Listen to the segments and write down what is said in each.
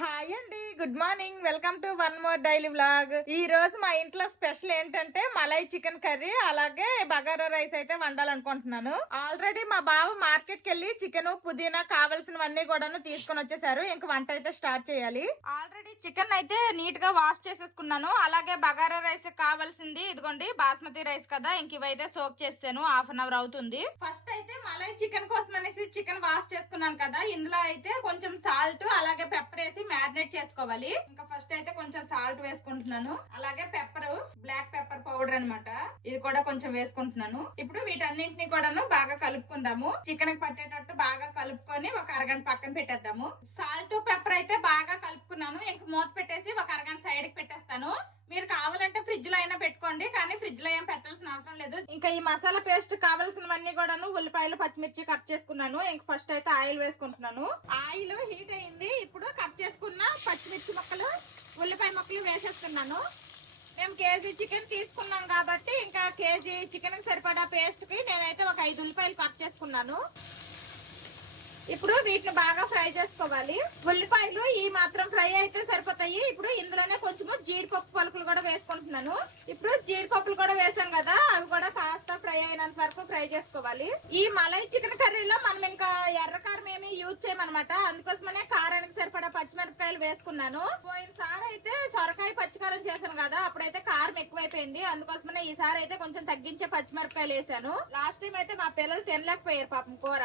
Hi అండి, good morning. Welcome to one more daily vlog. ఈ రోజు మా ఇంట్లో స్పెషల్ ఏంటంటే మలై చికెన్ కర్రీ అలాగే బగారా రైస్ అయితే వండాలనుకుంటున్నాను. ఆల్రెడీ మా బావ మార్కెట్ కి వెళ్ళి చికెన్ పుదీనా కావాల్సినవన్నీ కూడా తీసుకొని వచ్చేసారు. ఇంక వంట అయితే స్టార్ట్ చేయాలి. ఆల్రెడీ చికెన్ అయితే నీట్ గా వాష్ చేసేసుకున్నాను. అలాగే బగారా రైస్ కావాల్సింది ఇదిగోండి బాస్మతి రైస్ కదా, ఇంక ఇవైతే సోక్ చేస్తాను. హాఫ్ అన్ అవర్ అవుతుంది. ఫస్ట్ అయితే మలై చికెన్ కోసం అనేసి చికెన్ వాష్ చేసుకున్నాను కదా, ఇందులో అయితే కొంచెం సాల్ట్ అలాగే పెప్పర్ వేసి మ్యారినేట్ చేసుకోవాలి. ఇంకా ఫస్ట్ అయితే కొంచెం సాల్ట్ వేసుకుంటున్నాను. అలాగే పెప్పర్, బ్లాక్ పెప్పర్ పౌడర్ అన్నమాట, ఇది కూడా కొంచెం వేసుకుంటున్నాను. ఇప్పుడు వీటన్నింటినీ కూడాను బాగా కలుపుకుందాము. చికెన్ కి పట్టేటట్టు బాగా కలుపుకొని ఒక అరగంట పక్కన పెట్టేద్దాము. సాల్ట్ పెప్పర్ అయితే బాగా కలుపుకున్నాను. ఇంక మూత పెట్టేసి ఒక అరగంట సైడ్ కి పెట్టేస్తాను. మీరు కావాలంటే ఫ్రిడ్జ్ లో అయినా పెట్టుకోండి, కానీ ఫ్రిడ్జ్ లో ఏం పెట్టాల్సిన అవసరం లేదు. ఇంకా ఈ మసాలా పేస్ట్ కావాల్సినవన్నీ కూడాను ఉల్లిపాయలు పచ్చిమిర్చి కట్ చేసుకున్నాను. ఇంక ఫస్ట్ అయితే ఆయిల్ వేసుకుంటున్నాను. ఆయిల్ హీట్ అయింది. ఇప్పుడు కట్ చేసుకున్న పచ్చిమిర్చి ముక్కలు ఉల్లిపాయ ముక్కలు వేసేస్తున్నాను. మేము కేజీ చికెన్ తీసుకున్నాం కాబట్టి ఇంకా కేజీ చికెన్ కి సరిపడా పేస్ట్ కి నేనైతే ఒక 5 ఉల్లిపాయలు కట్ చేసుకున్నాను. ఇప్పుడు వీటిని బాగా ఫ్రై చేసుకోవాలి. ఉల్లిపాయలు ఈ మాత్రం ఫ్రై అయితే సరిపోతాయి. ఇప్పుడు ఇందులోనే కొంచెము జీడిపప్పు పలుకులు కూడా వేసుకుంటున్నాను. ఇప్పుడు జీడిపప్పులు కూడా వేసాం కదా, అవి కూడా కాస్త ఫ్రై అయినంత వరకు ఫ్రై చేసుకోవాలి. ఈ మలై చికెన్ కర్రీలో మనం ఇంకా ఎర్రకారం ఏమి యూజ్ చేయమన్నమాట. అందుకోసమనే కారానికి సరిపడా పచ్చిమిరపకాయలు వేసుకున్నాను. పోయినసారి అయితే సొరకాయ పచ్చికారం చేశాను కదా, అప్పుడైతే కారం ఎక్కువైపోయింది. అందుకోసమనే ఈసారి అయితే కొంచెం తగ్గించే పచ్చిమిరపకాయలు వేసాను. లాస్ట్ టైం అయితే మా పిల్లలు తినలేకపోయారు పాపం కూర.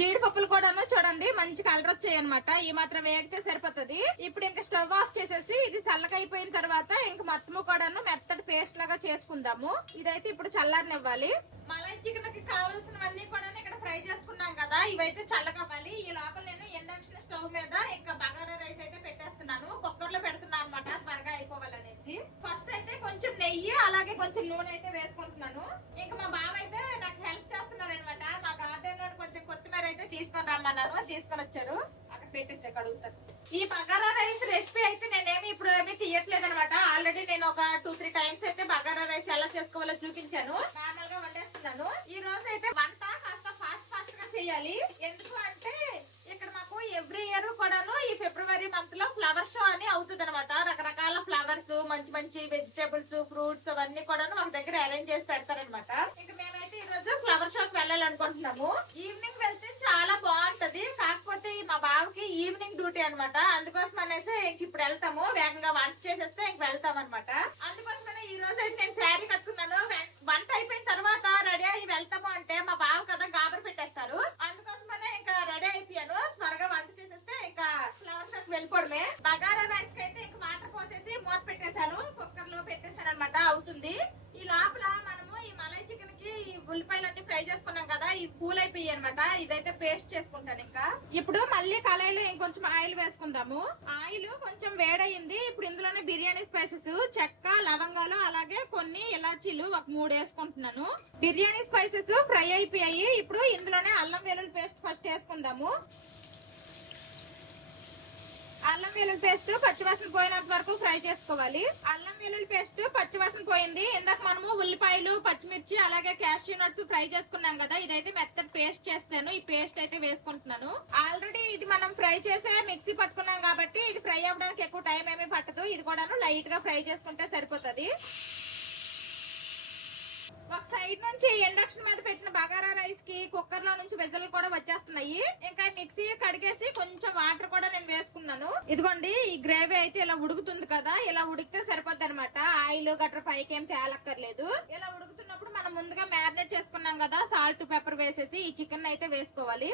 జీడిపప్పులు కూడా చూడండి మంచి కలర్ వచ్చాయి అనమాట. ఈ మాత్రం వేగితే సరిపోతుంది. ఇప్పుడు ఇంకా స్టవ్ ఆఫ్ చేసేసి ఇది చల్లగా అయిపోయిన తర్వాత ఇంక మొత్తము కూడాను మెత్తటి పేస్ట్ లాగా చేసుకుందాము. ఇదైతే ఇప్పుడు చల్లారనివ్వాలి. మలై చికెన్ కి కావాల్సినవన్నీ కూడా ఇక్కడ ఫ్రై చేసుకున్నాం కదా, ఇవైతే చల్లగవ్వాలి. ఈ లోపల నేను ఇండక్షన్ స్టవ్ మీద ఇంకా బగారా రైస్ అయితే పెట్టేస్తున్నాను. కుక్కర్ లో పెడుతున్నాను అనమాట, త్వరగా అయిపోవాలనేసి. ఫస్ట్ అయితే కొంచెం నెయ్యి అలాగే కొంచెం నూనె అయితే వేసుకుంటున్నాను. ఇంకా మా బావ అయితే నాకు హెల్ప్ చేస్తున్నారు అనమాట. మా గార్డెన్ లో కొంచెం కొత్తిమీర అయితే తీసుకొని రమ్మన్నారు, తీసుకొని వచ్చారు. అక్కడ పెట్టేసి కడుగుతాను. ఈ బగారా రైస్ రెసిపీ అయితే నేనేమి ఇప్పుడు ఏమి తీయట్లేదు అనమాట. ఆల్రెడీ నేను ఒక 2-3 టైమ్స్ అయితే బగారా రైస్ ఎలా చేసుకోవాలో చూపించాను. నార్మల్ గా వండేస్తున్నాను. ఈ రోజు అయితే వంట కాస్త ఫాస్ట్ గా చేయాలి. ఎందుకు అంటే ఇక్కడ మాకు ఎవ్రీ ఇయర్ కూడాను ఈ ఫిబ్రవరి మంత్ లో ఫ్లవర్ షో అని అవుతుంది అనమాట. రకరకాల ఫ్లవర్స్, మంచి మంచి వెజిటేబుల్స్, ఫ్రూట్స్ అవన్నీ కూడాను మాకు దగ్గర అరేంజ్ చేసి పెడతారనమాట. ఇంకా మేమైతే ఈ రోజు ఫ్లవర్ షోకి వెళ్ళాలనుకుంటున్నాము. ఈవినింగ్ వెళ్తే చాలా బాగుంటది. కాకపోతే మా బావకి ఈవినింగ్ డ్యూటీ అనమాట. అందుకోసం అనేసి ఇంక ఇప్పుడు వెళ్తాము. వేగంగా వంట చేసేస్తే ఇంక వెళ్తాం అనమాట. అందుకోసమనే ఈ రోజు అయితే నేను శారీ కట్టుకున్నాను. వంట అయిపోయిన తర్వాత రెడీ అయ్యి వెళ్తాము అంటే మా బావ కదా గాబర్ పెట్టేస్తారు. అందుకోసమనే ఇంకా రెడీ అయిపోయాను. త్వరగా వంట చేసేస్తే ఇంకా ఫ్లవర్ షోకి వెళ్ళిపోవడమే. బగారా రైస్ కి అయితే ఇంక వాటర్ పోసేసి మూత పెట్టేశాను. కుక్కర్ లో పెట్టేశాను అనమాట, అవుతుంది. ఈ లోపల మనము ఈ మలై చికెన్ కి ఉల్లిపాయలన్నీ ఫ్రై చేసుకున్నాం కదా, ఈ పూల్ అయిపోయాయి అనమాట. ఇదైతే పేస్ట్ చేసుకుంటాను. ఇంకా ఇప్పుడు మళ్ళీ కళాయిలో ఇంకొంచెం ఆయిల్ వేసుకుందాము. ఆయిల్ కొంచెం వేడయింది. ఇప్పుడు ఇందులోనే బిర్యానీ స్పైసెస్, చెక్క, లవంగాలు అలాగే కొన్ని ఇలాచీలు ఒక 3 వేసుకుంటున్నాను. బిర్యానీ స్పైసెస్ ఫ్రై అయిపోయాయి. ఇప్పుడు ఇందులోనే అల్లం వెల్లుల్లి పేస్ట్ ఫస్ట్ వేసుకుందాము. అల్లం వెల్లుల్లి పేస్ట్ పచ్చివాసన పోయినంత వరకు ఫ్రై చేసుకోవాలి. అల్లం వెల్లుల్లి పేస్ట్ పచ్చివాసన పోయింది. ఇందాక మనము ఉల్లిపాయలు, పచ్చిమిర్చి అలాగే క్యాష్యూ నట్స్ ఫ్రై చేసుకున్నాం కదా, ఇదైతే మెత్తటి పేస్ట్ చేస్తాను. ఈ పేస్ట్ అయితే వేసుకుంటున్నాను. ఆల్రెడీ ఇది మనం ఫ్రై చేసే మిక్సీ పట్టుకున్నాం కాబట్టి ఇది ఫ్రై అవ్వడానికి ఎక్కువ టైం ఏమీ పట్టదు. ఇది కూడా లైట్ గా ఫ్రై చేసుకుంటే సరిపోతుంది. ఒక సైడ్ నుంచి ఇండక్షన్ మీద పెట్టిన బగారా రైస్ కి కుక్కర్ లో నుంచి విజిల్ కూడా వచ్చేస్తున్నాయి. ఇంకా మిక్సీ కడిగేసి కొంచెం వాటర్ కూడా నేను వేసుకున్నాను. ఇదిగోండి ఈ గ్రేవీ అయితే ఇలా ఉడుకుతుంది కదా, ఇలా ఉడికితే సరిపోద్ది అనమాట. ఆయిల్ గట్రా పైకి ఏం తేలక్కర్లేదు. ఇలా ఉడుకుతున్నప్పుడు మనం ముందుగా మ్యారినేట్ చేసుకున్నాం కదా, సాల్ట్ పెప్పర్ వేసేసి ఈ చికెన్ అయితే వేసుకోవాలి.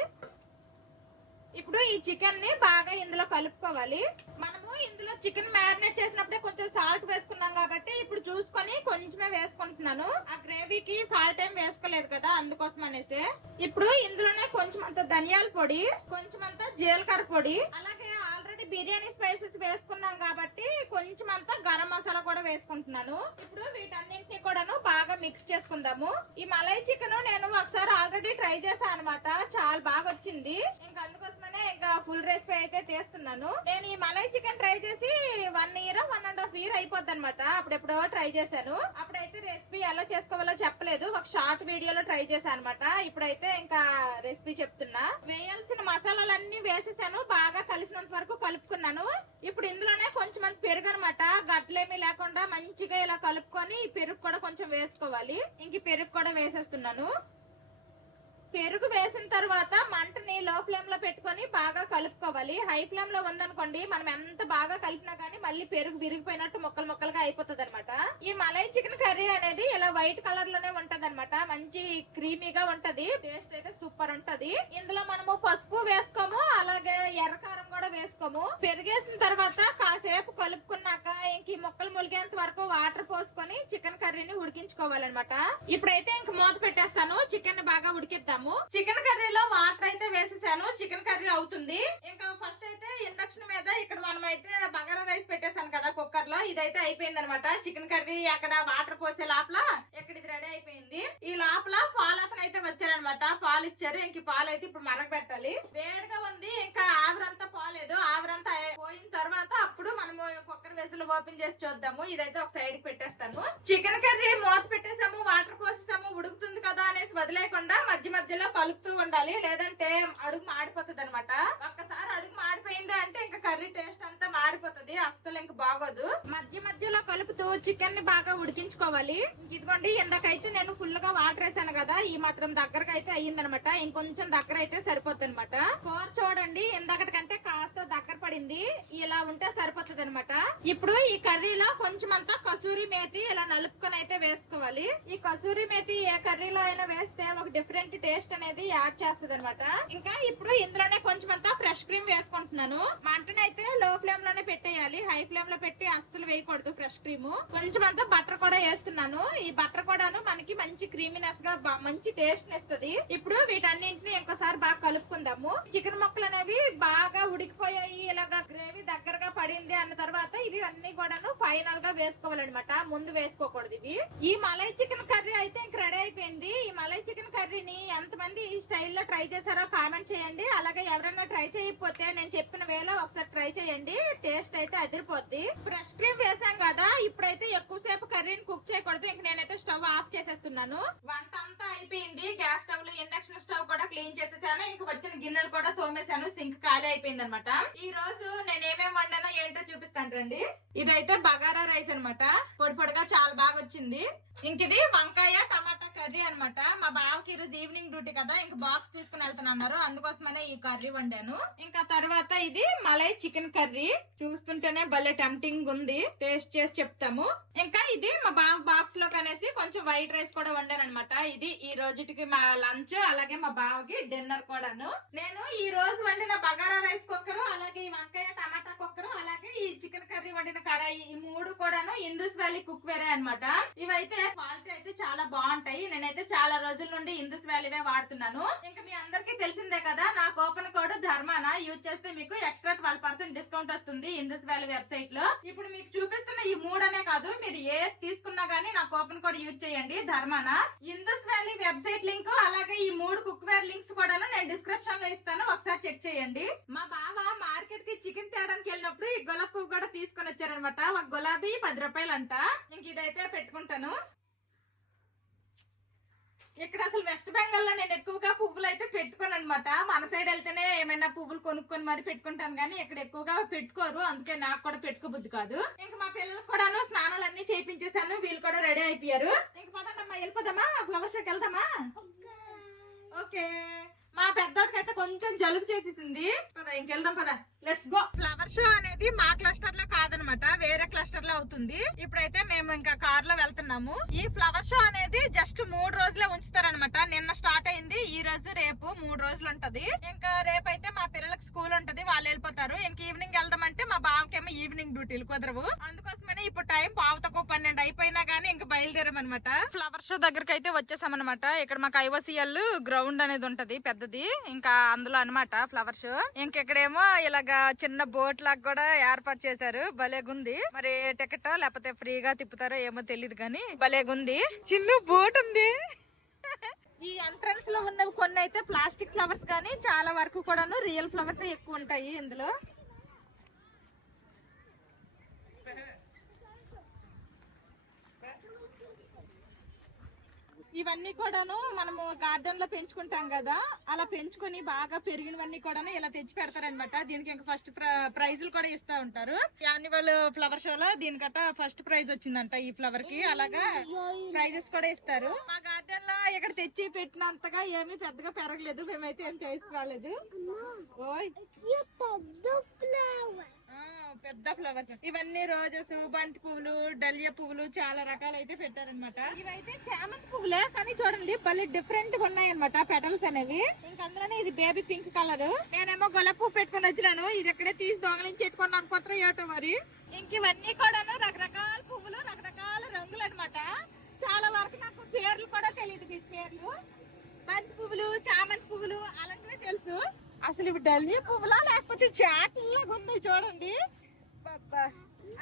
ఇప్పుడు ఈ చికెన్ ని బాగా ఇందులో కలుపుకోవాలి. మనము ఇందులో చికెన్ మ్యారినేట్ చేసినప్పుడే కొంచెం సాల్ట్ వేసుకున్నాం కాబట్టి ఇప్పుడు చూసుకొని కొంచెమే వేసుకుంటున్నాను. ఆ గ్రేవీకి సాల్ట్ ఏం వేసుకోలేదు కదా, అందుకోసం అనేసి. ఇప్పుడు ఇందులోనే కొంచెం అంత ధనియాల పొడి, కొంచెం అంత జీలకర్ర పొడి, అలాగే ఆల్రెడీ బిర్యానీ స్పైసెస్ వేసుకున్నాం కాబట్టి కొంచెం అంత గరం మసాలా కూడా వేసుకుంటున్నాను. ఇప్పుడు వీటన్నింటినీ కూడాను బాగా మిక్స్ చేసుకుందాము. ఈ మలై చికెన్ నేను ఒకసారి ఆల్రెడీ ట్రై చేశాను అనమాట, చాలా బాగా వచ్చింది. ఇంకా అందుకోసమనే ఇంకా ఫుల్ రెసిపీ అయితే తీస్తున్నాను. నేను ఈ మలై చికెన్ ట్రై చేసి 1 year 1.5 year అయిపోద్ది అనమాట. అప్పుడెప్పుడో ట్రై చేశాను. అప్పుడైతే రెసిపీ ఎలా చేసుకోవాలో చెప్పలేదు, ఒక షార్ట్ వీడియోలో ట్రై చేశాను అనమాట. ఇప్పుడైతే ఇంకా రెసిపీ చెప్తున్నా. వేయాల్సిన మసాలాలన్నీ వేసేసాను, బాగా కలిసినంత వరకు కలుపుకున్నాను. ఇప్పుడు ఇందులోనే కొంచెం పెరుగు అనమాట, గట్లేమీ లేకుండా మంచిగా ఇలా కలుపుకొని ఈ పెరుగు కూడా కొంచెం వేసుకోవాలి. ఇంక పెరుగు కూడా వేసేస్తున్నాను. పెరుగు వేసిన తర్వాత మంటని లో ఫ్లేమ్ లో పెట్టుకొని బాగా కలుపుకోవాలి. హై ఫ్లేమ్ లో ఉందనుకోండి, మనం ఎంత బాగా కలిపినా గానీ మళ్ళీ పెరుగు విరిగిపోయినట్టు ముక్కలు ముక్కలుగా అయిపోతుంది అనమాట. ఈ మలై చికెన్ కర్రీ అనేది ఇలా వైట్ కలర్ లోనే ఉంటది అనమాట, మంచి క్రీమీగా ఉంటది. టేస్ట్ అయితే సూపర్ ఉంటది. ఇందులో మనము పసుపు వేసుకోము, అలాగే ఎర్రకారం కూడా వేసుకోము. పెరుగేసిన తర్వాత కాసేపు కలుపుకున్నాక ఇంక ఈ ముక్కలు ములిగేంత వరకు వాటర్ పోసుకొని చికెన్ కర్రీని ఉడికించుకోవాలన్నమాట. ఇప్పుడైతే ఇంక మూత పెట్టేస్తాను, చికెన్ బాగా ఉడికిద్దాము. చికెన్ కర్రీలో వాటర్ అయితే వేసేసాను, చికెన్ కర్రీ అవుతుంది. ఇంకా ఫస్ట్ అయితే ఇండక్షన్ మీద ఇక్కడ మనం అయితే బగారా రైస్ పెట్టేసాను కదా కుక్కర్ లో, ఇదైతే అయిపోయింది అనమాట. చికెన్ కర్రీ అక్కడ వాటర్ పోసే లోపల ఇక్కడ ఇది రెడీ అయిపోయింది. ఈ లోపల పాలు అతను అయితే వచ్చారనమాట, పాలు ఇచ్చారు. ఇంక పాలు అయితే ఇప్పుడు మరగ పెట్టాలి. వేడిగా ఉంది, ఇంకా ఆవిరంతా పోలేదు. ఆవిరంతా పోయిన తర్వాత అప్పుడు మనము కుక్కర్ వెజల్ ఓపెన్ చేసి చూద్దాము. ఇదైతే ఒక సైడ్ కి పెట్టేస్తాను. చికెన్ కర్రీ మూత పెట్టేసాము, వాటర్ పోసేసాము, ఉడుకుతుంది కదా అనేసి వదిలేకుండా మధ్య మధ్యలో కలుపుతూ ఉండాలి, లేదంటే అడుగు మాడిపోతుంది అనమాట. ఒక్కసారి అడుగు మాడిపోయింది అంటే ఇంకా కర్రీ టేస్ట్ అంతా మారిపోతుంది, అస్సలు ఇంక బాగోదు. మధ్య మధ్యలో కలుపుతూ చికెన్ ని బాగా ఉడికించుకోవాలి. ఇదిగోండి, ఇందాకైతే నేను ఫుల్ గా వాటర్ వేసాను కదా, ఈ మాత్రం దగ్గరకు అయితే అయ్యిందనమాట. ఇంకొంచెం దగ్గర అయితే సరిపోతుంది అనమాట. కూర చూడండి, ఇందాకటి కంటే కాస్త దగ్గర పడింది. ఇలా ఉంటే సరిపోతుంది అనమాట. ఇప్పుడు ఈ కర్రీలో కొంచెం అంతా కసూరి మేతి ఇలా నలుపుకొని అయితే వేసుకోవాలి. ఈ కసూరి మేతి ఏ కర్రీలో అయినా వేస్తే ఒక డిఫరెంట్ టేస్ట్ అనేది యాడ్ చేస్తుంది అనమాట. ఇంకా ఇప్పుడు ఇందులోనే కొంచెం అంతా ఫ్రెష్ క్రీమ్ వేసుకుంటున్నాను. మంటనైతే లో ఫ్లేమ్ లోనే పెట్టేయాలి, హై ఫ్లేమ్ లో పెట్టి అస్సలు వేయకూడదు. ఫ్రెష్ క్రీమ్ కొంచెం అంతా బటర్ కూడా వేస్తున్నాను. ఈ బటర్ కూడాను మనకి మంచి క్రీమీనెస్ గా మంచి టేస్ట్ ఇస్తుంది. ఇప్పుడు వీటన్నింటిని ఇంకోసారి బాగా కలుపుకుందాము. చికెన్ ముక్కలు అనేవి బాగా ఉడికిపోయాయి, ఇలాగా గ్రేవీ దగ్గరగా పడింది అన్న తర్వాత ఇవి అన్ని కూడాను ఫైనల్ గా వేసుకోవాలన్నమాట, ముందు వేసుకోకూడదు ఇవి. ఈ మలై చికెన్ కర్రీ అయితే ఇంక రెడీ అయిపోయింది. ఈ మలై చికెన్ కర్రీని ఎంతమంది ఈ స్టైల్లో ట్రై చేశారో కామెంట్ చేయండి. అలాగే ఎవరైనా ట్రై చేయకపోతే నేను చెప్పిన వేలో ఒకసారి ట్రై చేయండి, టేస్ట్ అయితే అదిరిపోద్ది. ఫ్రెష్ క్రీమ్ వేసాం కదా, ఇప్పుడైతే ఎక్కువసేపు కర్రీని కుక్ చేయకూడదు. ఇంక నేనైతే స్టవ్ ఆఫ్ చేసేస్తున్నాను. వంట అంతా అయిపోయింది, గ్యాస్ స్టవ్ లో ఇండక్షన్ స్టవ్ కూడా క్లీన్ చేసేసాను. ఇంక వచ్చిన గిన్నెలు కూడా తోమేశాను, సింక్ ఖాళీ అయిపోయింది అనమాట. ఈ రోజు నేను ఏమేమి వండానో ఏంటో చూపిస్తాను రండి. ఇదైతే బగారా రైస్ అనమాట, పొడి పొడిగా చాలా బాగా వచ్చింది. ఇంక ఇది వంకాయ టమాటా కర్రీ అనమాట. మా బావకి ఈరోజు ఈవినింగ్ డ్యూటీ కదా, ఇంక బాక్స్ తీసుకుని వెళ్తానన్నారు, అందుకోసమనే ఈ కర్రీ వండాను. ఇంకా తర్వాత ఇది మలై చికెన్ కర్రీ, చూస్తుంటేనే భలే టెంప్టింగ్ ఉంది, టేస్ట్ చేసి చెప్తాము. ఇంకా ఇది మా బావ బాక్స్ లో కనేసి కొంచెం వైట్ రైస్ కూడా వండాను అనమాట. ఇది ఈ రోజుకి మా లంచ్, అలాగే మా బావకి డిన్నర్ కూడాను. నేను ఈ రోజు వండిన బగారా రైస్ కుక్కరు, అలాగే ఈ వంకాయ టమాటా కుక్కరు, అలాగే ఈ చికెన్ కర్రీ వండిన కడాయి, ఈ మూడు కూడాను ఇందూస్ వ్యాలీ కుక్ వేరే అనమాట. ఇవైతే క్వాలిటీ అయితే చాలా బాగుంటాయి. నేనైతే చాలా రోజుల నుండి ఇందూస్ వ్యాలీవే వాడుతున్నాను. ఇంకా మీ అందరికీ తెలిసిందే కదా, నా కూపన్ కోడ్ ధర్మాన యూజ్ చేస్తే మీకు ఎక్స్ట్రా 12% డిస్కౌంట్ వస్తుంది ఇందూస్ వ్యాలీ వెబ్సైట్ లో. ఇప్పుడు మీకు చూపిస్తున్న ఈ మూడనే కాదు, మీరు ఏ తీసుకున్నా గానీ నా కూపన్ కోడ్ యూజ్ చేయండి Dharmana. Indu's valley website link, అలాగే ఈ మూడు కుక్ వేర్ లింక్స్ కూడా నేను డిస్క్రిప్షన్ లో ఇస్తాను, ఒకసారి చెక్ చేయండి. మా బావ మార్కెట్ కి చికెన్ తేడానికి వెళ్ళినప్పుడు ఈ గులాబీ పువ్వు కూడా తీసుకొని వచ్చారనమాట. ఒక గులాబీ 10 రూపాయలు అంట. ఇంక ఇదైతే పెట్టుకుంటాను. ఇక్కడ అసలు వెస్ట్ బెంగాల్ లో నేను ఎక్కువగా పువ్వులు అయితే పెట్టుకోను అనమాట. మన సైడ్ వెళ్తేనే ఏమైనా పువ్వులు కొనుక్కొని మరి పెట్టుకుంటాను, కానీ ఇక్కడ ఎక్కువగా పెట్టుకోరు, అందుకే నాకు కూడా పెట్టుకోబుద్ది కాదు. ఇంకా మా పిల్లలకు కూడాను స్నానాలన్నీ చేయించేసాను, వీళ్ళు కూడా రెడీ అయిపోయారు. ఇంక పదమ్మా వెళ్ళిపోదామా, ఫ్లవర్ షోకి వెళ్దామా? ఓకే. మా పెద్దోడికి అయితే కొంచెం జలుబు చేసేసింది, పద ఇంకెళ్దాం పద, లెట్స్ గో. ఫ్లవర్ షో అనేది మా క్లస్టర్ లో కాదనమాట, వేరే క్లస్టర్ లో అవుతుంది. ఇప్పుడైతే మేము ఇంకా కార్ లో వెళ్తున్నాము. ఈ ఫ్లవర్ షో అనేది జస్ట్ 3 రోజులే ఉంచుతారనమాట. నిన్న స్టార్ట్ అయింది, ఈ రోజు రేపు 3 రోజులు ఉంటది. ఇంకా రేపు అయితే మా పిల్లలకి స్కూల్ ఉంటది, వాళ్ళు వెళ్ళిపోతారు. ఇంక ఈవినింగ్ వెళ్దామంటే మా బావకేమో ఈవినింగ్ డ్యూటీలు కుదరవు, అందుకోసమని ఇప్పుడు టైం 11:12 అయిపోయినా గానీ ఇంకా బయలుదేరామన్నమాట. ఫ్లవర్ షో దగ్గరకు అయితే వచ్చేసామన్నమాట. ఇక్కడ మాకు ఐఓసిఎల్ గ్రౌండ్ అనేది ఉంటది పెద్దది, ఇంకా అందులో అన్నమాట ఫ్లవర్ షో. ఇంకెక్కడేమో ఇలాగా చిన్న బోట్ లాగా కూడా ఏర్పాటు చేశారు, భలేగుంది. మరి టికెట్ లేకపోతే ఫ్రీగా తిప్పుతారో ఏమో తెలియదు కానీ భలేగుంది. చిన్న బోట్ ఉంది. ఈ ఎంట్రన్స్ లో ఉన్నవి కొన్ని అయితే ప్లాస్టిక్ ఫ్లవర్స్, కానీ చాలా వరకు కూడాను రియల్ ఫ్లవర్స్ ఎక్కువ ఉంటాయి ఇందులో. ఇవన్నీ కూడాను మనము గార్డెన్ లో పెంచుకుంటాం కదా, అలా పెంచుకొని బాగా పెరిగినవన్నీ కూడాను ఇలా తెచ్చి పెడతారనమాట. దీనికి ఇంకా ఫస్ట్ ప్రైజులు కూడా ఇస్తా ఉంటారు. యాన్యువల్ ఫ్లవర్ షో లో దీనికట ఫస్ట్ ప్రైజ్ వచ్చిందంట ఈ ఫ్లవర్ కి. అలాగా ప్రైజెస్ కూడా ఇస్తారు. మా గార్డెన్ లో ఇక్కడ తెచ్చి పెట్టినంతగా ఏమీ పెద్దగా పెరగలేదు, మేమైతే ఏం తీసుకురాలేదు. ఓయ్ పెద్ద ఫ్లవర్స్ ఇవన్నీ రోజెస్, బంతి పువ్వులు, డలియా పువ్వులు చాలా రకాలు అయితే పెట్టారనమాట. ఇవైతే చామంతి పువ్వులే కానీ చూడండి భలే డిఫరెంట్ గా ఉన్నాయి అనమాట పెటల్స్ అనేవి. ఇంక అందులోనే ఇది బేబీ పింక్ కలర్. నేనేమో గులాబీ పువ్వు పెట్టుకుని వచ్చినాను, ఇది ఎక్కడే తీసి దొంగలించి పెట్టుకున్నాను కొత్త ఏటో మరి. ఇంక ఇవన్నీ కూడాను రకరకాల పువ్వులు, రకరకాల రంగులు అనమాట. చాలా వరకు నాకు పేర్లు కూడా తెలియదు. వీటి పేర్లు బంతి పువ్వులు, చామంతి పువ్వులు అలాంటివే తెలుసు. అసలు ఇవి డలియా పువ్వులా లేకపోతే చాట్లలాగా ఉన్నాయి చూడండి.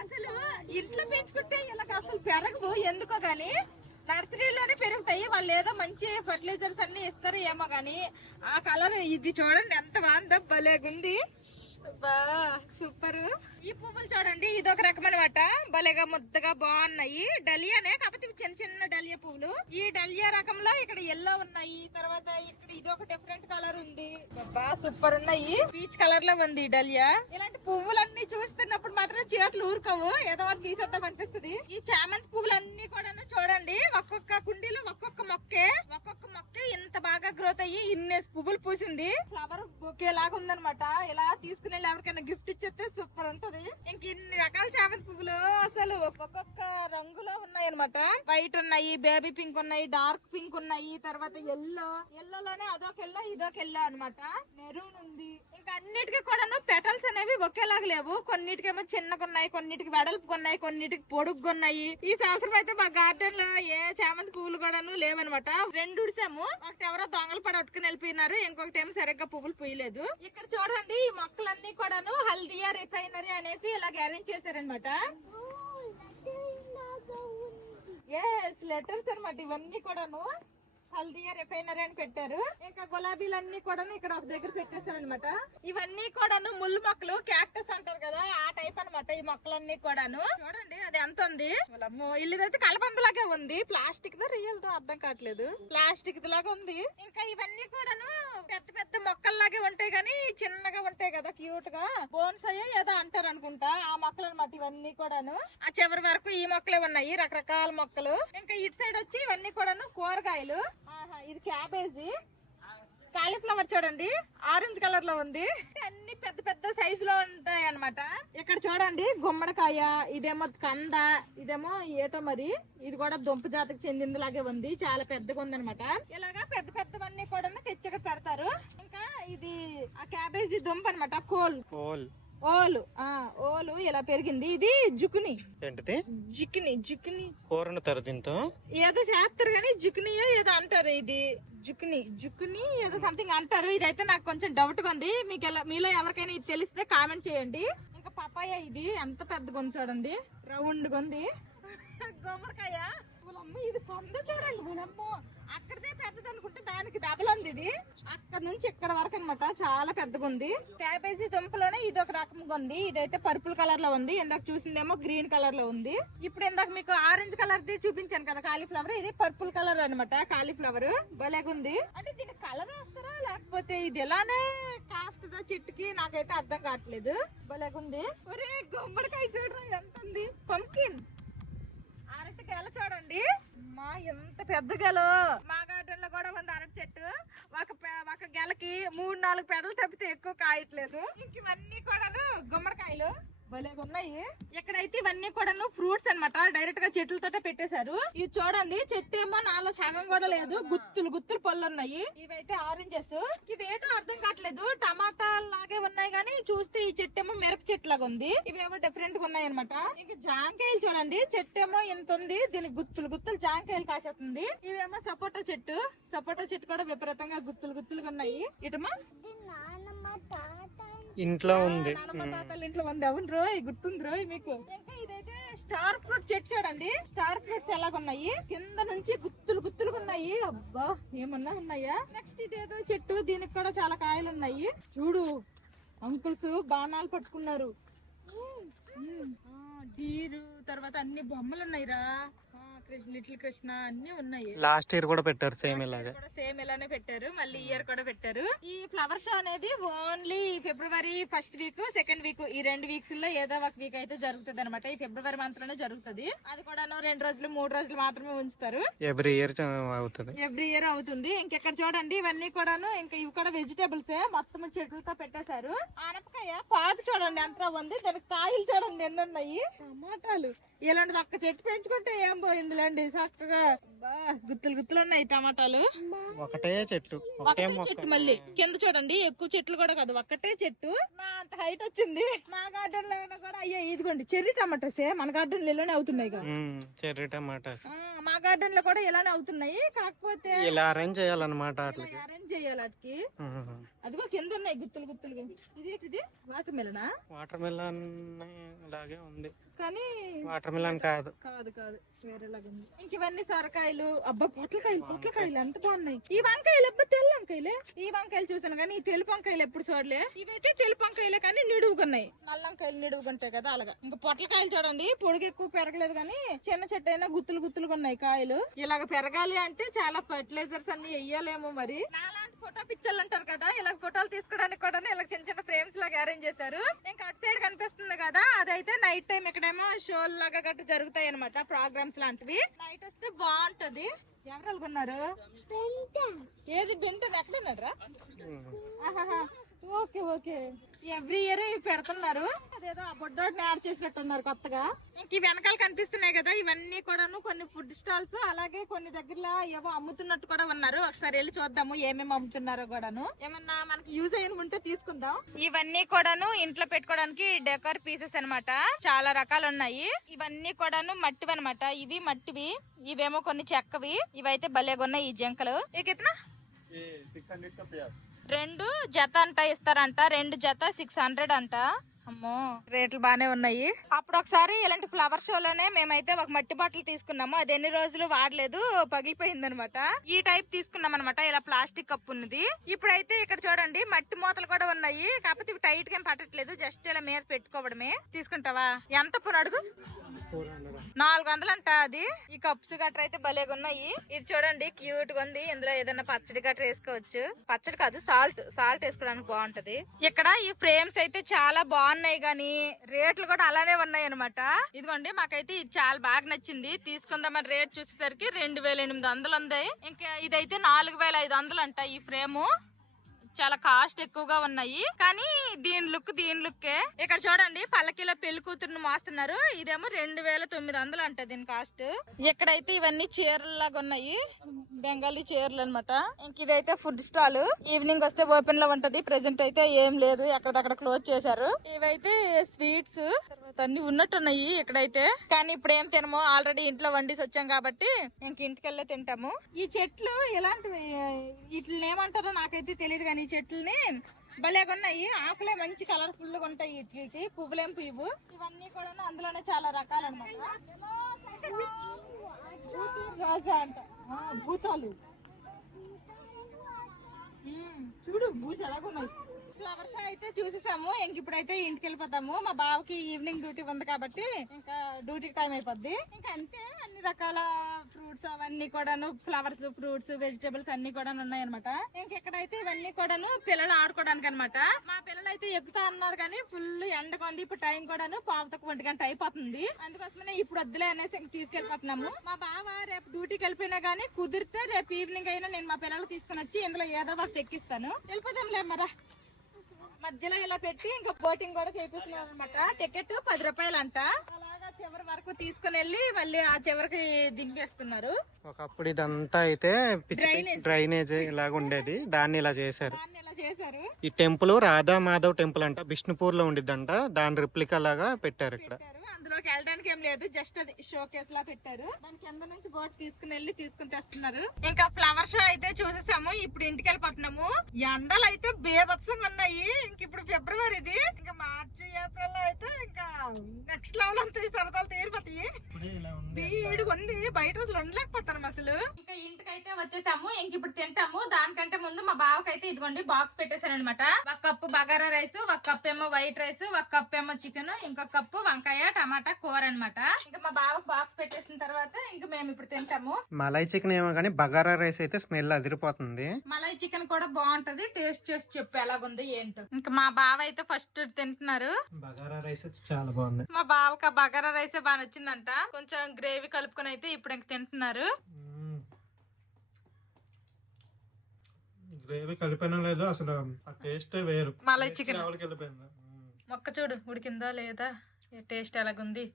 అసలు ఇంట్లో పెంచుకుంటే ఇలాగ అసలు పెరగవు ఎందుకో గాని, నర్సరీలోనే పెరుగుతాయి. వాళ్ళు ఏదో మంచి ఫర్టిలైజర్స్ అన్ని ఇస్తారు ఏమో గాని. ఆ కలర్ ఇది చూడండి ఎంత బాగుందో, భలేగుంది. సూపర్. ఈ పువ్వులు చూడండి ఇదొక రకం అనమాట, భలేగా ముద్దగా బాగున్నాయి. డలియానే కాకపోతే చిన్న చిన్న డలియా పువ్వులు. ఈ డలియా రకంలో ఇక్కడ ఎల్లో ఉన్నాయి, తర్వాత ఇక్కడ ఇదొక డిఫరెంట్ కలర్ ఉంది. సూపర్ ఉన్నాయి. పీచ్ కలర్ లో ఉంది డలియా. ఇలాంటి పువ్వులన్నీ చూస్తున్నప్పుడు మాత్రం చేతులు ఊరుకోవు, ఏదో ఒకటి తీసేద్దాం అనిపిస్తుంది. ఈ చామంతి పువ్వులన్నీ కూడా చూడండి ఒక్కొక్క కుండీలో ఒక్కొక్క మొక్కే ఇంత బాగా గ్రోత్ అయ్యి ఇన్నేసి పువ్వులు పూసింది. ఫ్లవర్ బొకే లాగా ఉందనమాట. ఇలా తీసుకుని ఎవరికైనా గిఫ్ట్ ఇచ్చేస్తే సూపర్ ఉంటది. ఇంక ఇన్ని రకాల చామంతి పువ్వులు అసలు ఒక్కొక్క రంగులో ఉన్నాయి అనమాట. వైట్ ఉన్నాయి, బేబీ పింక్ ఉన్నాయి, డార్క్ పింక్ ఉన్నాయి, తర్వాత ఎల్లోలోనే అదొక ఎల్లో ఇదొక ఎల్లో అనమాట. మెరూన్ ఉంది. ఇంకా అన్నిటికీ కూడాను పెటల్స్ అనేవి ఒకేలాగా లేవు. కొన్నిటికేమో చిన్నగున్నాయి, కొన్నిటికి వెడల్పుకున్నాయి, కొన్నిటికి పొడుగున్నాయి. ఈ సంవత్సరం అయితే మా గార్డెన్ లో ఏ చామంతి పువ్వులు కూడాను లేవనమాట. రెండు ఉడిసాము, ఒకటి ఎవరో దొంగలు పడట్టుకుని వెళ్ళిపోయినారు, ఇంకొకటి ఏమో సరిగ్గా పువ్వులు పూయలేదు. ఇక్కడ చూడండి ఈ మొక్కలన్నీ కూడాను హల్దియా రిఫైనరీ అనేసి ఇలాగ అరేంజ్ చేశారనమాట. లెటర్స్ అనమాట ఇవన్నీ కూడాను. హల్దియా రిఫైనరీ అని పెట్టారు. ఇంకా గులాబీలన్నీ కూడా ఇక్కడ ఒక దగ్గర పెట్టేశారనమాట. ఇవన్నీ కూడాను ముళ్ళు మొక్కలు, క్యాక్టస్ అంటారు కదా ఆ టైప్ అనమాట. ఈ మొక్కలన్నీ కూడాను చూడండి అది ఎంత ఉంది. ఇల్లుదైతే కలబందలాగే ఉంది. ప్లాస్టిక్ దో రియల్ దో అర్థం కావట్లేదు. ప్లాస్టిక్ లాగా ఉంది. ఇంకా ఇవన్నీ కూడాను పెద్ద పెద్ద మొక్కల్లాగే ఉంటాయి కానీ చిన్నగా ఉంటాయి కదా క్యూట్ గా. బోన్స్ అయ్యో ఏదో అంటారు అనుకుంటా ఆ మొక్కలు అనమాట ఇవన్నీ కూడాను. ఆ చివరి వరకు ఈ మొక్కలే ఉన్నాయి, రకరకాల మొక్కలు. ఇంకా ఇటు సైడ్ వచ్చి ఇవన్నీ కూడాను కూరగాయలు. ఇది క్యాబేజీ, కాలీఫ్లవర్ చూడండి ఆరెంజ్ కలర్ లో ఉంది. అన్ని పెద్ద పెద్ద సైజు లో ఉంటాయి అనమాట. ఇక్కడ చూడండి గుమ్మడికాయ, ఇదేమో కంద, ఇదేమో ఏటో మరి ఇది కూడా దుంప జాతికి చెందిందిలాగే ఉంది. చాలా పెద్దగా ఉంది అనమాట. ఇలాగా పెద్ద పెద్దవన్నీ కూడా తెచ్చి ఇక్కడ పెడతారు. ఇంకా ఇది ఆ క్యాబేజీ దుంప అనమాట. ఓలు ఇలా పెరిగింది. ఇది జుకుని ఏంటిది? జుకుని కూరను దీంతో ఏదో చేస్తారు కానీ జుకునియో ఏదో అంటారు. ఇది జుకుని ఏదో సంథింగ్ అంటారు. ఇదైతే నాకు కొంచెం డౌట్ గా ఉంది. మీలో ఎవరికైనా ఇది తెలిస్తే కామెంట్ చేయండి. ఇంకా పపాయ ఇది ఎంత పెద్దగా ఉంది చూడండి, రౌండ్ గా ఉంది. గుమ్మడికాయ ఇది కొంద చూడండి. గుణమ్మో అక్కడదే పెద్దది అనుకుంటే దానికి డబుల్ ఉంది. ఇది అక్కడ నుంచి ఇక్కడ వరకు అనమాట, చాలా పెద్దగా ఉంది. క్యాబేజీ దుంపలోనే ఇది ఒక రకంగా ఉంది. ఇదైతే పర్పుల్ కలర్ లో ఉంది, ఇందాక చూసిందేమో గ్రీన్ కలర్ లో ఉంది. ఇప్పుడు ఇందాక మీకు ఆరెంజ్ కలర్ ది చూపించాను కదా కాలీఫ్లవర్, ఇది పర్పుల్ కలర్ అనమాట. కాలీఫ్లవర్ భలేగుంది. అంటే దీనికి కలర్ వేస్తారా లేకపోతే ఇది ఎలానే కాస్తుందా చెట్టుకి, నాకైతే అర్థం కావట్లేదు. భలేగుంది. ఒరే గుమ్మడికాయ చూడరా ఎంత ఉంది. పంకిన్ అరటికాయలు చూడండి మా ఎంత పెద్ద గెలో. మా గార్డెన్ లో కూడా ఉంది అరటి చెట్టు. ఒక గెలకి 3-4 పెడలు తప్పితే ఎక్కువ కాయట్లేదు. ఇంక ఇవన్నీ కూడాను గుమ్మడికాయలు భలేగా ఉన్నాయి. ఇక్కడైతే ఇవన్నీ కూడాను ఫ్రూట్స్ అనమాట, డైరెక్ట్ గా చెట్లతోటే పెట్టేశారు. ఇది చూడండి చెట్టు ఏమో నాలో సగం కూడా లేదు, గుత్తులు పళ్ళు ఉన్నాయి. ఇవైతే ఆరెంజెస్, ఇవేటో అర్థం కావట్లేదు. టమాటా లాగే ఉన్నాయి కానీ చూస్తే ఈ చెట్టు ఏమో మిరప చెట్టు లాగా ఉంది. ఇవేమో డిఫరెంట్ గా ఉన్నాయి అనమాట. ఇంకా జాంకాయలు చూడండి, చెట్టు ఏమో ఇంత ఉంది, దీనికి గుత్తులు జాంకాయలు కాసేస్తుంది. ఇవేమో సపోటా చెట్టు కూడా విపరీతంగా గుత్తులుగా ఉన్నాయి. ఇటమా ఇంట్లో ఉంది, ఇంట్లో ఉంది. అవును రోయ్, గుర్తుంది రోయ్ మీకు. ఇంకా ఇదైతే స్టార్ ఫ్రూట్ చెట్టు చూడండి. స్టార్ ఫ్రూట్స్ ఎలాగున్నాయి, కింద నుంచి గుత్తులు ఉన్నాయి. అబ్బా ఏమన్నా ఉన్నాయా. నెక్స్ట్ ఇదేదో చెట్టు, దీనికి కూడా చాలా కాయలు ఉన్నాయి. చూడు అంకుల్స్ బాణాలు పట్టుకున్నారు. డీరు తర్వాత అన్ని బొమ్మలు ఉన్నాయిరా. లిటిల్ కృష్ణ అన్ని ఉన్నాయి. లాస్ట్ ఇయర్ కూడా పెట్టారు సేమ్ ఇలాగే. సేమ్ ఇలానే పెట్టారు, మళ్ళీ ఇయర్ కూడా పెట్టారు. ఈ ఫ్లవర్ షో అనేది ఓన్లీ ఫిబ్రవరి ఫస్ట్ వీక్, సెకండ్ వీక్, ఈ 2 వీక్స్ లో ఏదో ఒక వీక్ అయితే జరుగుతుంది అనమాట. ఈ ఫిబ్రవరి మంత్ లోనే జరుగుతుంది. అది కూడా 2 రోజులు 3 రోజులు మాత్రమే ఉంచుతారు. ఎవ్రీ ఇయర్ అవుతుంది. ఎవ్రీ ఇయర్ అవుతుంది. ఇంకెక్కడ చూడండి ఇవన్నీ కూడాను, ఇంకా ఇవి కూడా వెజిటేబుల్స్ మొత్తం చెట్లతో పెట్టేశారు. ఆనపకాయ పాత చూడండి ఎంత ఉంది, దానికి కాయలు చూడండి ఎన్ని ఉన్నాయి. టమాటాలు ఇలాంటిది ఒక్క చెట్టు పెంచుకుంటే ఏం పోయిందిలేండి, చక్కగా గుత్తులు గుత్తులు ఉన్నాయి టమాటాలు. ఒకటే చెట్టు, ఒకటే చెట్టు. మళ్ళీ కింద చూడండి ఎక్కువ చెట్లు కూడా కాదు, ఒక్కటే చెట్టు. అంత హైట్ వచ్చింది. మా గార్డెన్ లో కూడా అయ్యా ఇదిగోండి చెర్రీ టమాటాస్ మన గార్డెన్ లో ఇలానే అవుతున్నాయి కదా. చెర్రీ టమాటాస్ మా గార్డెన్ లో కూడా ఇలానే అవుతున్నాయి. కాకపోతే ఇలా అరేంజ్ చేయాలన్నమాట. అరేంజ్ చేయాలి వాటికి. అదిగో కింద ఉన్నాయి గుత్తులు గుత్తులుగా. ఇదేంటిది వాటర్ మిలనా? వాటర్ మిలన్ లాగే ఉంది కానీ వాటర్ మిలన్ కాదు. కాదు కాదు వేరేలాగా ఉంది. ఇంక ఇవన్నీ సొరకాయలు. అబ్బా పొట్లకాయలు ఎంత బాగున్నాయి. ఈ వంకాయలు అబ్బా తెల్ల వంకాయలే. ఈ వంకాయలు చూసాను కానీ ఈ తెలుపు వంకాయలు ఎప్పుడు చూడలే. ఇవైతే తెలుపు వంకాయలే కానీ నిడువుకున్నాయి. నల్ల వంకాయలు నిడువుకుంటాయి కదా అలాగా. ఇంకా పొట్లకాయలు చూడండి పొడుగు ఎక్కువ పెరగలేదు కానీ చిన్న చెట్టు అయినా గుత్తులు గుత్తులుగా ఉన్నాయి కాయలు. ఇలాగ పెరగాలి అంటే చాలా ఫర్టిలైజర్స్ అన్ని వెయ్యాలేమో మరి. నాలాంటి ఫోటో పిక్చర్లు అంటారు కదా, ఇలాగ ఫోటోలు తీసుకోవడానికి కూడా ఇలా చిన్న చిన్న ఫ్రేమ్స్ లాగా అరేంజ్ చేశారు. ఇంకా అటు సైడ్ కనిపిస్తుంది కదా, అదైతే నైట్ టైం ఇక్కడేమో షోల్ లాగా గట్రా జరుగుతాయి అనమాట, ప్రోగ్రామ్స్ లాంటివి. నైట్ వస్తే బాగుంటది. ఎవరు అనుకున్నారు? ఏది బెంటన్ ఎక్కడున్నారా? Okay okay. ఎవ్రీ ఇయర్ పెడుతున్నారు. అదేదో ఆ బొడ్డోడిని యాడ్ చేసినట్టున్నారు కొత్తగా. ఇంక ఈ వెనకాల కనిపిస్తున్నాయి కదా, ఇవన్నీ కూడాను కొన్ని ఫుడ్ స్టాల్స్. అలాగే కొన్ని దగ్గరలో ఏవో అమ్ముతున్నట్టు కూడా ఉన్నారు. ఒకసారి వెళ్ళి చూద్దాము ఏమేమి అమ్ముతున్నారో కూడాను. ఏమన్నా మనకి యూజ్ అయిన ఉంటే తీసుకుందాం. ఇవన్నీ కూడాను ఇంట్లో పెట్టుకోవడానికి డెకోర్ పీసెస్ అన్నమాట. చాలా రకాలు ఉన్నాయి. ఇవన్నీ కూడాను మట్టివి అనమాట. ఇవి మట్టివి, ఇవేమో కొన్ని చెక్కవి. ఇవైతే భలేగా ఉన్నాయి ఈ జంకలు. ఇకెత్తున 2 జత అంట ఇస్తారంట. 2 జత 600 అంట. అమ్మో రేట్లు బానే ఉన్నాయి. అప్పుడు ఒకసారి ఇలాంటి ఫ్లవర్ షోలోనే మేమైతే ఒక మట్టి బాటిల్ తీసుకున్నాము. అది ఎన్ని రోజులు వాడలేదు, పగిలిపోయింది అనమాట. ఈ టైప్ తీసుకున్నాం అనమాట, ఇలా ప్లాస్టిక్ కప్పు ఉన్నది. ఇప్పుడైతే ఇక్కడ చూడండి మట్టి మూతలు కూడా ఉన్నాయి. కాకపోతే ఇవి టైట్ గా పట్టట్లేదు, జస్ట్ ఇలా మీద పెట్టుకోవడమే. తీసుకుంటావా? ఎంత పున అడుగు? 400 అంట అది. ఈ కప్స్ గట్రా అయితే భలేగా ఉన్నాయి. ఇది చూడండి క్యూట్ గా ఉంది. ఇందులో ఏదైనా పచ్చడి గట్రా వేసుకోవచ్చు. పచ్చడి కాదు, సాల్ట్ వేసుకోవడానికి బాగుంటది. ఇక్కడ ఈ ఫ్రేమ్స్ అయితే చాలా బాగున్నాయి గానీ రేట్లు కూడా అలానే ఉన్నాయి అనమాట. ఇదిగోండి మాకైతే ఇది చాలా బాగా నచ్చింది. తీసుకుందామని రేట్ చూసేసరికి 2800 ఉంది. ఇంకా ఇదైతే 4500 అంట ఈ ఫ్రేము. చాలా కాస్ట్ ఎక్కువగా ఉన్నాయి కానీ దీని లుక్కే. ఇక్కడ చూడండి పల్లకీలో పెళ్లి కూతురుని మోస్తున్నారు. ఇదేమో 2900 అంట దీని కాస్ట్. ఇక్కడైతే ఇవన్నీ చీరలాగా ఉన్నాయి, బెంగాలీ చీరలు అనమాట. ఇంక ఇదైతే ఫుడ్ స్టాల్. ఈవినింగ్ వస్తే ఓపెన్ లో ఉంటది. ప్రెసెంట్ అయితే ఏం లేదు, ఎక్కడక్కడ క్లోజ్ చేశారు. ఇవైతే స్వీట్స్ అన్ని ఉన్నట్టున్నాయి ఇక్కడైతే. కానీ ఇప్పుడు ఏం తినము, ఆల్రెడీ ఇంట్లో వండిసి వచ్చాం కాబట్టి ఇంక ఇంటికెళ్ళే తింటాము. ఈ చెట్లు ఎలాంటివి, వీటిని ఏమంటారో నాకైతే తెలియదు కానీ ఈ చెట్లని భలేగా ఉన్నాయి. ఆకులే మంచి కలర్ఫుల్ గా ఉంటాయి. వీటికి పువ్వులేం పువ్వు. ఇవన్నీ కూడా అందులోనే చాలా రకాలు అనమాట. రాజా అంట, భూతాలు చూడు భూజ ఎలాగున్నాయి. ఫ్లవర్ షో అయితే చూసేసాము. ఇంక ఇప్పుడైతే ఇంటికి వెళ్ళిపోతాము. మా బావకి ఈవినింగ్ డ్యూటీ ఉంది కాబట్టి ఇంకా డ్యూటీ టైం అయిపోద్ది. ఇంకా అంతే, అన్ని రకాల ఫ్రూట్స్ అవన్నీ కూడాను, ఫ్లవర్స్, ఫ్రూట్స్, వెజిటేబుల్స్ అన్ని కూడా ఉన్నాయన్నమాట. ఇంక ఇక్కడైతే ఇవన్నీ కూడాను పిల్లలు ఆడుకోవడానికి అనమాట. మా పిల్లలు అయితే ఎక్కుతా అన్నారు కానీ ఫుల్ ఎండగా ఉంది. ఇప్పుడు టైం కూడాను 1:15 గంట అయిపోతుంది. అందుకోసమే ఇప్పుడు వద్దులే అనేసి తీసుకెళ్ళిపోతున్నాము. మా బావ రేపు డ్యూటీకి వెళ్ళిపోయినా గానీ కుదిరితే రేపు ఈవినింగ్ అయినా నేను మా పిల్లలు తీసుకుని వచ్చి ఇందులో ఏదో ఒకటి ఎక్కిస్తాను. వెళ్ళిపోదాంలే మరా. మధ్యలో ఇలా పెట్టి ఇంకా బోటింగ్ కూడా చేపిస్తున్నారు అనమాట. టికెట్ 10 రూపాయలు అంట. అలాగా చివరి వరకు తీసుకుని వెళ్ళి మళ్ళీ ఆ చివరికి దింపేస్తున్నారు. ఒకప్పుడు ఇదంతా అయితే డ్రైనేజ్ ఇలాగ ఉండేది, దాన్ని ఇలా చేశారు. ఈ టెంపుల్ రాధా మాధవ్ టెంపుల్ అంట, బిష్ణుపూర్ లో ఉండిద్దంట. దాని రిప్లికా లాగా పెట్టారు ఇక్కడ. అందులోకి వెళ్ళడానికి ఏం లేదు, జస్ట్ అది షో కేస్ లా పెట్టారు. దాని కింద నుంచి బోట్ తీసుకుని తెస్తున్నారు. ఇంకా ఫ్లవర్ షో అయితే చూసేసాము. ఇప్పుడు ఇంటికి వెళ్ళిపోతున్నాము. ఎండలు అయితే బేభత్సంగా ఉన్నాయి. ఇంక ఇప్పుడు ఫిబ్రవరిది, ఇంకా మార్చి ఏప్రిల్ అయితే ఇంకా నెక్స్ట్ లెవెల్ అంతా సరదాలు తీరిపోతాయి. వేడిగా ఉంది, బయట అసలు ఉండలేకపోతాను అసలు. ఇంకా ఇంటికి అయితే వచ్చేసాము. ఇంక ఇప్పుడు తింటాము. దానికంటే ముందు మా బావకి అయితే ఇదిగోండి బాక్స్ పెట్టేశాను అనమాట. ఒక కప్పు బగారా రైస్, ఒక కప్ ఏమో వైట్ రైస్, ఒక కప్ ఏమో చికెన్, ఇంకొక కప్పు వంకాయ టమాటా కూర అనమాట. ఇంకా మా బావకు బాక్స్ పెట్టేసిన తర్వాత ఇంక మేము ఇప్పుడు తింటాము. మలై చికెన్ ఏమో కానీ బగారా రైస్ అయితే స్మెల్ అదిరిపోతుంది. మలై చికెన్ కూడా బాగుంటది. టేస్ట్ చేసి చెప్పు ఎలాగుంది ఏంటో. ఇంకా మా బావ అయితే ఫస్ట్ తింటున్నారు. బగారా రైస్ చాలా బాగుంది. మా బావకి ఆ బగారా రైసే బాగా నచ్చిందంట. కొంచెం గ్రేవీ కలుపుకొని అయితే ఇప్పుడు ఇంక తింటున్నారు. గ్రేవీ కలిపినా లేదు అసలు, ఆ టేస్ట్ వేరు. మలై చికెన్ మొక్క చూడు ఉడికిందా లేదా, టేస్ట్ ఎలాగుంది.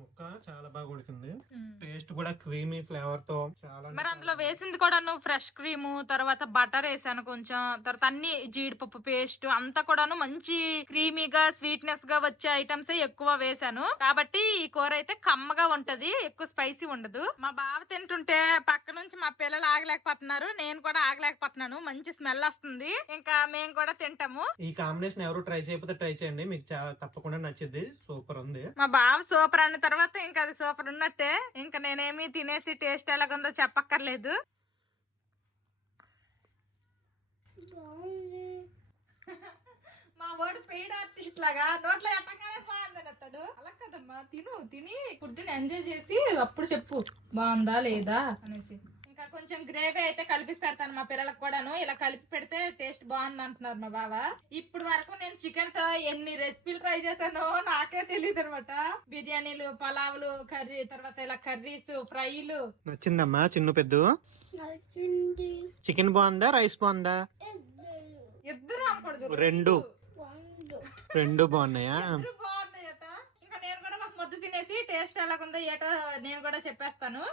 ముక్క చాలా బాగా ఉడికింది. టేస్ట్ కూడా క్రీమీ ఫ్లేవర్ తో చాలా. మరి అందులో వేసింది కూడా ఫ్రెష్ క్రీమ్, తర్వాత బటర్ వేసాను కొంచెం, తర్వాత అన్ని జీడిపప్పు పేస్ట్ అంతా కూడాను మంచి క్రీమీగా స్వీట్నెస్ గా వచ్చే ఐటమ్స్ ఎక్కువ వేసాను. కాబట్టి ఈ కూర అయితే కమ్మగా ఉంటది, ఎక్కువ స్పైసీ ఉండదు. మా బావ తింటుంటే పక్క నుంచి మా పిల్లలు ఆగలేకపోతున్నారు, నేను కూడా ఆగలేకపోతున్నాను. మంచి స్మెల్ వస్తుంది. ఇంకా మేము కూడా తింటాము. ఈ కాంబినేషన్ ఎవరు ట్రై చేయకపోతే ట్రై చేయండి, మీకు చాలా తప్పకుండా నచ్చింది. సూపర్ ఉంది. మా బావ సూపర్ అన్న తర్వాత ఇంకా అది సూపర్ ఉన్నట్టే. ఇంకా నేనేమి తినేసి టేస్ట్ ఎలాగుందో చెప్పక్కర్లేదు. మా వాడు పెయిడ్ ఆర్టిస్ట్ లాగా నోట్లో ఎట్టగానే బాగుందని అతడు. అలా కదమ్మా, తిని ఫుడ్ ని ఎంజాయ్ చేసి అప్పుడు చెప్పు బాగుందా లేదా అనేసి. ఇంకా కొంచెం గ్రేవీ అయితే కలిపి పెడతాను మా పిల్లలకు కూడాను. ఇలా కలిపి పెడితే టేస్ట్ బాగుంది అంటున్నారు మా బావ. ఇప్పుడు వరకు నేను చికెన్ తో ఎన్ని రెసిపీలు ట్రై చేశానో నాకే తెలియదు అనమాట. బిర్యానీలు, పలావులు, కర్రీ, తర్వాత ఇలా కర్రీస్, ఫ్రైలు. నచ్చిందమ్మా చిన్ను పెద్ద? చికెన్ బాగుందా రైస్ బాగుందా? ఇద్దరు అనకూడదు, రెండు బాగున్నాయా? బాగున్నాయట. ఇంకా నేను కూడా ఒక ముద్ద తినేసి టేస్ట్ ఎలాగుందో ఏటో నేను కూడా చెప్పేస్తాను.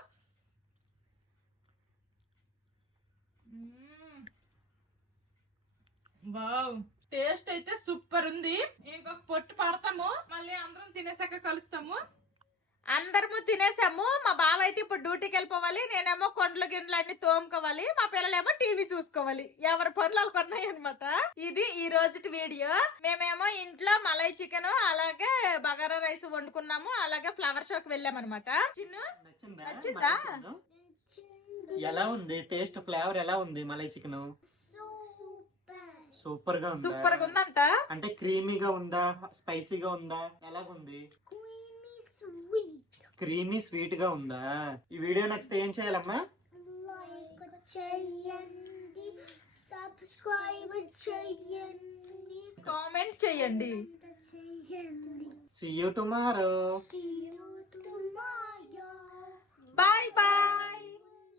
వావ్, టేస్ట్ అయితే సూపర్ ఉంది. ఇంకొక పొట్టు పడతాము, మళ్ళీ అందరం తినేసాక కలుస్తాము. అందరము తినేసాము. మా బావ అయితే ఇప్పుడు డ్యూటీకి వెళ్ళిపోవాలి. నేనేమో కొండల గిన్నెలు అన్ని తోముకోవాలి. మా పిల్లలేమో టీవీ చూసుకోవాలి. ఎవరి పనులు వాళ్ళకి ఉన్నాయి అనమాట. ఇది ఈ రోజుటి వీడియో. మేమేమో ఇంట్లో మలై చికెన్ అలాగే బగారా రైస్ వండుకున్నాము. అలాగే ఫ్లవర్ షోకి వెళ్ళామన్నమాట. చిన్ను నచ్చిందా? ఎలా ఉంది టేస్ట్, ఫ్లేవర్ ఎలా ఉంది? మలై చికెన్ సూపర్ గా ఉందంట. అంటే క్రీమీగా ఉందా, స్పైసీగా ఉందా, ఎలాగుంది? క్రీమీ స్వీట్ గా ఉందా? ఈ వీడియో నచ్చితే ఏం చేయాలమ్మా? లైక్ చేయండి, సబ్స్క్రైబ్ చేయండి, కామెంట్ చేయండి. See you tomorrow. See you tomorrow. Bye bye.